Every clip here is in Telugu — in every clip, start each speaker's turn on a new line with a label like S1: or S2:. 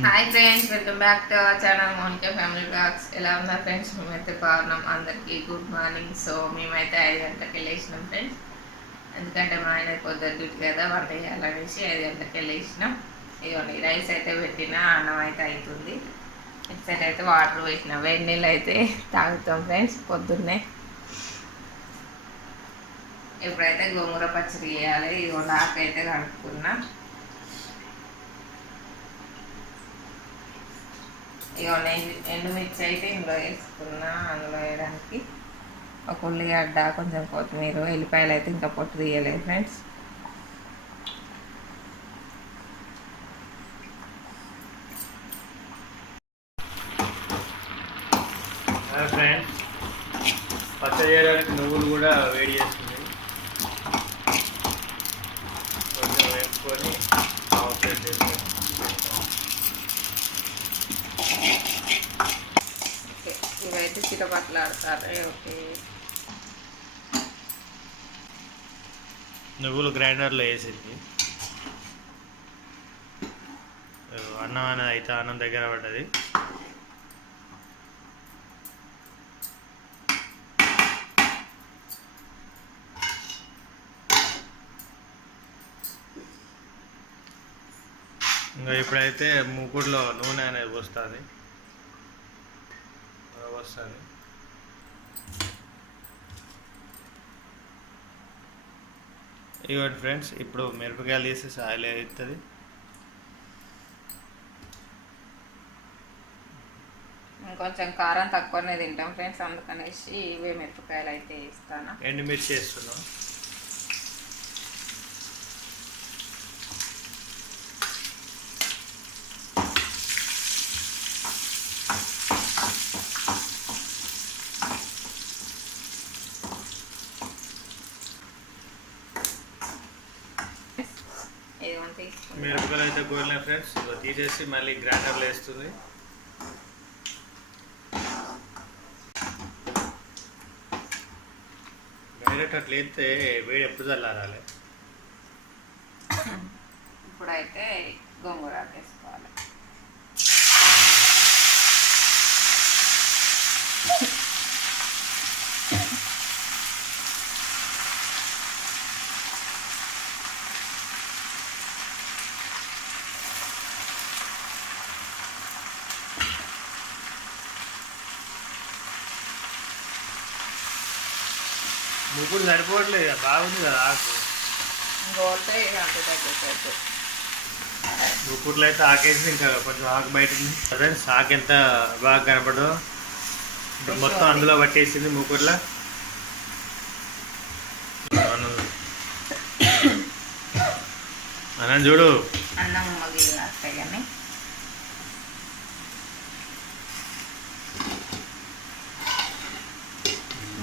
S1: Hi friends welcome back to our channel Monika family vlogs ఎలా ఉన్నారు ఫ్రెండ్స్ మేమైతే బాగున్నాం. అందరికీ గుడ్ మార్నింగ్ సో మేమైతే ఐదు గంటలకు వెళ్ళేసినాం ఫ్రెండ్స్ ఎందుకంటే మా ఆయన పొద్దున్న డ్యూటీ కదా వంట చేయాలనేసి ఐదు గంటలకు వెళ్ళేసినాం ఇదిగోండి రైస్ అయితే పెట్టిన అన్నం అయితే అవుతుంది ఇటు అయితే వాటర్ వేసిన వేడి నీళ్ళు అయితే తాగుతాం ఫ్రెండ్స్ పొద్దున్నే. ఇప్పుడైతే గోంగూర పచ్చడి చేయాలి ఇదిగోండి ఆకు అయితే ఇక ఎండుమిర్చి అయితే ఇందులో వేసుకున్నా అందులో వేయడానికి. ఒక ఉల్లిగడ్డ కొంచెం కొత్తిమీర ఎల్లిపాయలు అయితే ఇంకా పొట్టు తీయలేదు ఫ్రెండ్స్.
S2: ఫ్రెండ్స్. పచ్చ చేయడానికి నువ్వులు కూడా వేడి చేస్తుంది కొంచెం వేసుకొని ఆవు ప్లేట్ వేసుకొని
S1: ఓకే ఇవైతే Eh,
S2: నువ్వులు గ్రైండర్లో వేసింది. అన్నం అనేది అయితే అన్నం దగ్గర పడ్డది. ఇంకా ఇప్పుడైతే మూకుడులో నూనె అనేది పోస్తుంది. వస్తుంది ఇవ్వండి ఫ్రెండ్స్ ఇప్పుడు మిరపకాయలు తీసి ఆయిల్ అవుతుంది.
S1: ఇంకొంచెం కారం తక్కువనే తింటాం ఫ్రెండ్స్ అందుకనేసి ఇవే మిరపకాయలు అయితే ఇస్తాను
S2: ఎండుమిర్చి వేస్తున్నాం
S1: ఏదో తీసుకుంటాం
S2: మిరపకాయలు అయితే గోలిన ఫ్రెండ్స్ ఇదిగో తీసేసి మళ్ళీ గ్రైండర్లో వేస్తుంది. డైరెక్ట్ అట్లా వేస్తే వేడి ఎప్పుడు చల్లారాలి?
S1: ఇప్పుడైతే గోంగూర వేసుకోవాలి.
S2: ముగ్గురు సరిపోవట్లేదు కదా, బాగుంది కదా ఆకు. ముగ్గురులో అయితే ఆకేసి ఇంకా కొంచెం ఆకు బయట ఫ్రెండ్స్ ఆకు ఎంత బాగా కనపడదు. మొత్తం అందులో పట్టేసింది ముగ్గురులో. అన్నం చూడు.
S1: అన్నం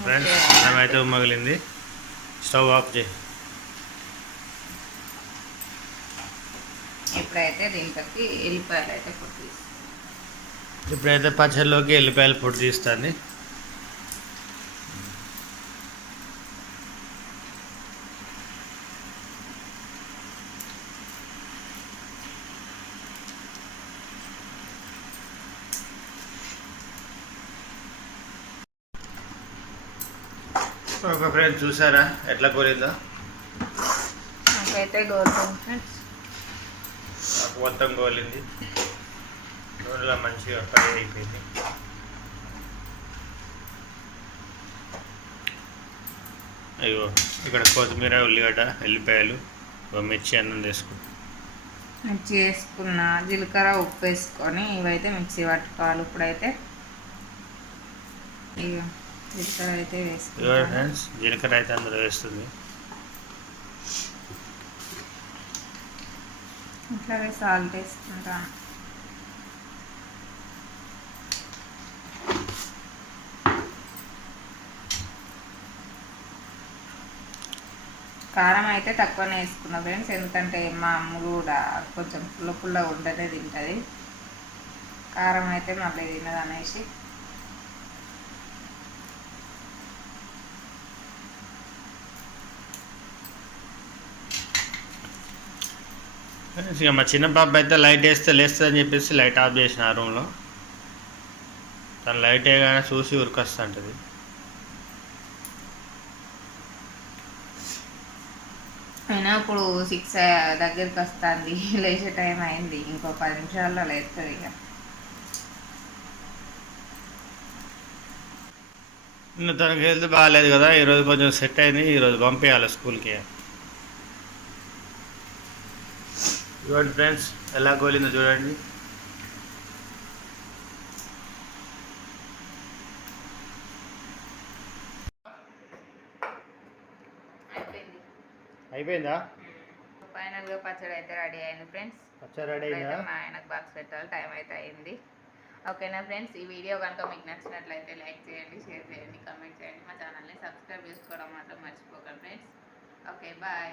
S2: ఫ్రెండ్స్ అయితే మగిలింది. స్టవ్ ఆఫ్ చేయి.
S1: ఇప్పుడైతే దీంట్లోకి ఎల్లిపాయలు అయితే కొట్టి
S2: ఇప్పుడైతే పచ్చడిలోకి ఎల్లిపాయలు పొడి తీస్తుంది. ఒక ఫ్రెండ్ చూసారా? ఎట్లా కోరిందో?
S1: నాకైతే ఫ్రెండ్స్
S2: నాకు మొత్తం గోలింది నూనెలో మంచిగా ఫ్రై అయిపోయింది. అయ్యో ఇక్కడ కొత్తిమీర ఉల్లిగడ్డ ఎల్లిపాయలు మిర్చి అన్నం తీసుకుంటాం
S1: మిర్చి వేసుకున్న జీలకర్ర ఉప్పు వేసుకొని ఇవైతే మిక్సీ పట్టుకోవాలి ఇప్పుడైతే. ఇక జీలకర్ర అయితే
S2: ఇదిగో
S1: వేసుకుంటాను
S2: ఫ్రెండ్స్ జీలకర్ర అయితే అందులో వేస్తుంది.
S1: సాల్ట్ వేసుకుంటాను కారం అయితే తక్కువనే వేసుకున్నా ఫ్రెండ్స్ ఎందుకంటే మా అమ్మ కూడా కొంచెం పుల్ల పుల్ల ఉండనే తింటుంది. కారం అయితే మళ్ళీ తినదు అనేసి
S2: ఇక మా చిన్న పాప అయితే లైట్ వేస్తే లేస్తుంది అని చెప్పేసి లైట్ ఆఫ్ చేసిన ఆ రూమ్లో. తను లైట్ వేయగానే చూసి ఉరికొస్తుంటుంది.
S1: అయినా ఇప్పుడు సిక్స్ దగ్గరికి వస్తుంది లేచే టైం అయింది. ఇంకో పది నిమిషాల్లో లేస్తుంది ఇక.
S2: నిన్న తనకి హెల్త్ బాగాలేదు కదా. ఈరోజు కొంచెం సెట్ అయింది. ఈరోజు పంపించాలి స్కూల్కి. చూడండి ఫ్రెండ్స్ ఎలా కోలిందో చూడండి.
S1: అయిపోయింది.
S2: అయిపోయిందా?
S1: ఫైనల్గా పచ్చడి అయితే రెడీ అయింది ఫ్రెండ్స్.
S2: పచ్చడి రెడీ అయిందా?
S1: మా ఆయనకు బాక్స్ పెట్టాలి టైం అయితే అయింది. ఓకేనా ఫ్రెండ్స్ ఈ వీడియో కనుక మీకు నచ్చినట్లయితే లైక్ చేయండి షేర్ చేయండి కామెంట్ చేయండి. మా ఛానల్ని సబ్స్క్రైబ్ చేసుకోవడం మాత్రం మర్చిపోకండి ఫ్రెండ్స్. Okay bye.